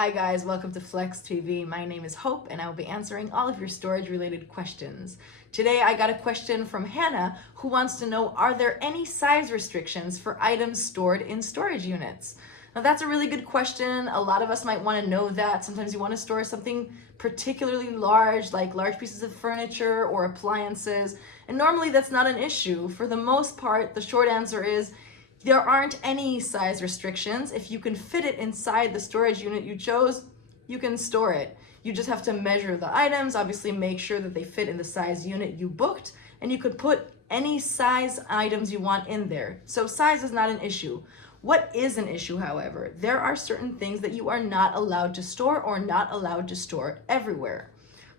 Hi guys, welcome to Flex TV. My name is Hope and I will be answering all of your storage related questions. Today I got a question from Hannah who wants to know, are there any size restrictions for items stored in storage units? Now that's a really good question. A lot of us might want to know that. Sometimes you want to store something particularly large, like large pieces of furniture or appliances, and normally that's not an issue. For the most part, the short answer is there aren't any size restrictions. If you can fit it inside the storage unit you chose, you can store it. You just have to measure the items, obviously make sure that they fit in the size unit you booked, and you could put any size items you want in there. So size is not an issue. What is an issue, however? There are certain things that you are not allowed to store or not allowed to store everywhere.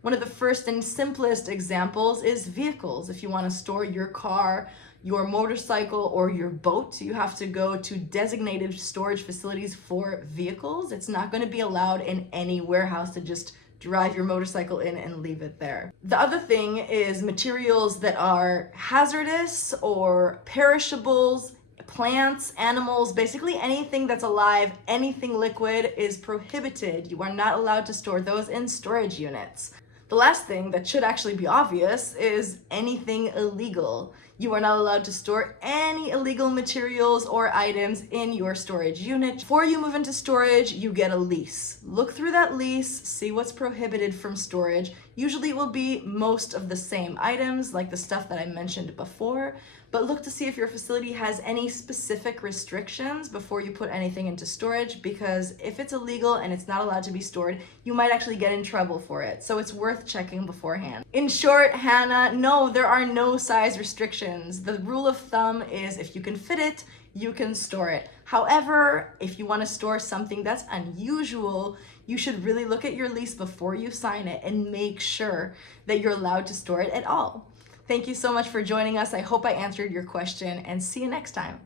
One of the first and simplest examples is vehicles. If you want to store your car, your motorcycle, or your boat, you have to go to designated storage facilities for vehicles. It's not going to be allowed in any warehouse to just drive your motorcycle in and leave it there. The other thing is materials that are hazardous or perishables, plants, animals, basically anything that's alive, anything liquid is prohibited. You are not allowed to store those in storage units. The last thing that should actually be obvious is anything illegal. You are not allowed to store any illegal materials or items in your storage unit. Before you move into storage, you get a lease. Look through that lease, see what's prohibited from storage. Usually it will be most of the same items, like the stuff that I mentioned before, but look to see if your facility has any specific restrictions before you put anything into storage, because if it's illegal and it's not allowed to be stored, you might actually get in trouble for it. So it's worth checking beforehand. In short, Hannah, no, there are no size restrictions. The rule of thumb is if you can fit it, you can store it. However, if you want to store something that's unusual, you should really look at your lease before you sign it and make sure that you're allowed to store it at all. Thank you so much for joining us. I hope I answered your question, and see you next time.